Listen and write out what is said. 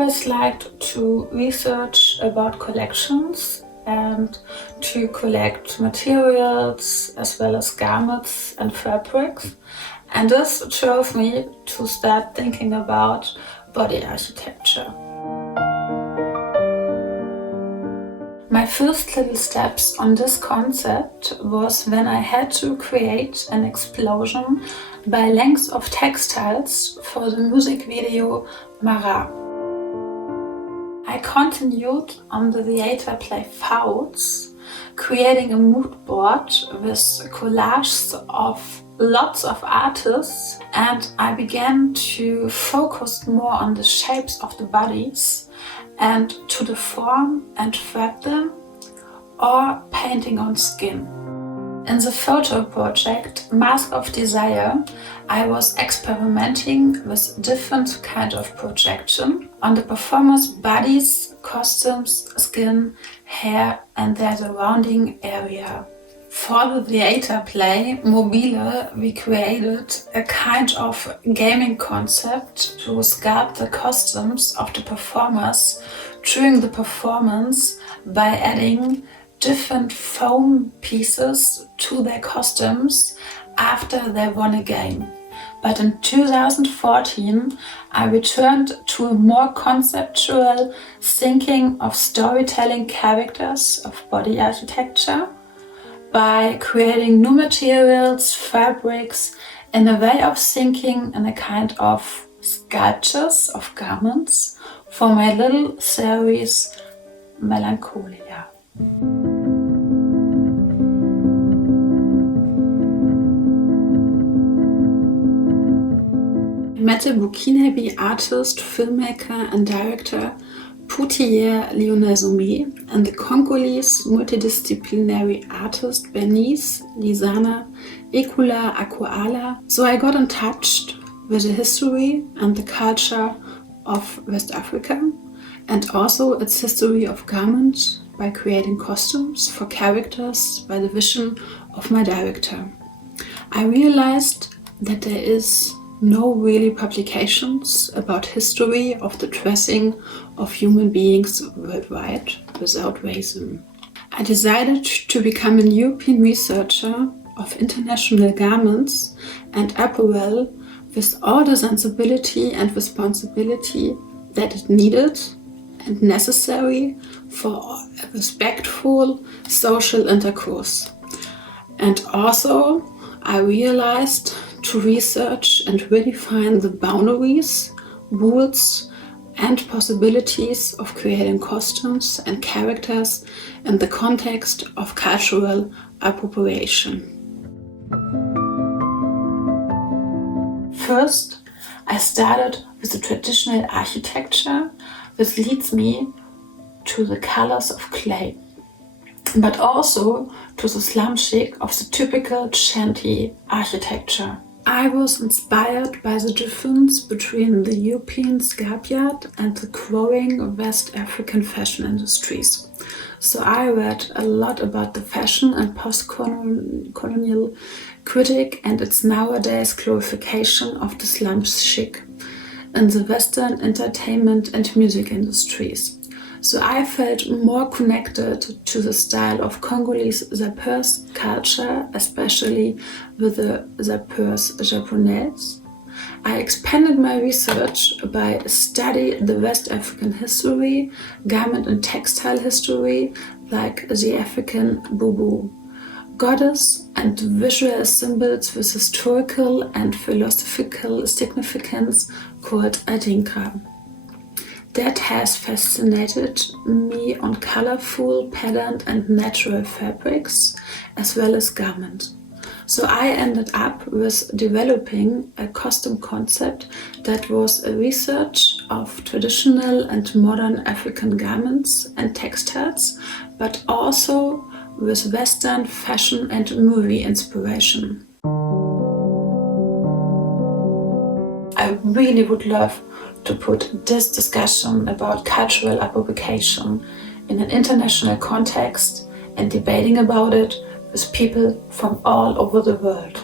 always liked to research about collections and to collect materials as well as garments and fabrics. And this drove me to start thinking about body architecture. My first little steps on this concept was when I had to create an explosion by lengths of textiles for the music video Mara. I continued on the theater play Fouts, creating a mood board with collages of lots of artists, and I began to focus more on the shapes of the bodies and to deform and thread them, or painting on skin. In the photo project Mask of Desire, I was experimenting with different kind of projection on the performers' bodies, costumes, skin, hair and their surrounding area. For the theater play Mobile, we created a kind of gaming concept to sculpt the costumes of the performers during the performance by adding different foam pieces to their costumes after they won a game. But in 2014, I returned to a more conceptual thinking of storytelling characters of body architecture by creating new materials, fabrics, and a way of thinking in a kind of sculptures of garments for my little series Melancholia. I met a Burkinabe artist, filmmaker and director Poutiaire Lionel Somé and the Congolese multidisciplinary artist Bernice, Lysania, Ekoula, Akouala. So I got in touch with the history and the culture of West Africa and also its history of garment by creating costumes for characters by the vision of my director. I realized that there is no really publications about history of the dressing of human beings worldwide without racism. I decided to become a European researcher of international garments and apparel with all the sensibility and responsibility that it needed and necessary for a respectful social intercourse. And also I realized to research and redefine the boundaries, rules and possibilities of creating costumes and characters in the context of cultural appropriation. First, I started with the traditional architecture, which leads me to the colors of clay, but also to the slum chic of the typical shanty architecture. I was inspired by the difference between the European scrapyard and the growing West African fashion industries. So I read a lot about the fashion and post-colonial critique and its nowadays glorification of the slum chic in the Western entertainment and music industries. So I felt more connected to the style of Congolese Zapeurs culture, especially with the Zapeurs Japonese. I expanded my research by studying the West African history, garment and textile history, like the African bubu, goddess and visual symbols with historical and philosophical significance called Adinka. That has fascinated me on colorful, patterned and natural fabrics as well as garments. So I ended up with developing a costume concept that was a research of traditional and modern African garments and textiles, but also with Western fashion and movie inspiration. I really would love to put this discussion about cultural appropriation in an international context and debating about it with people from all over the world.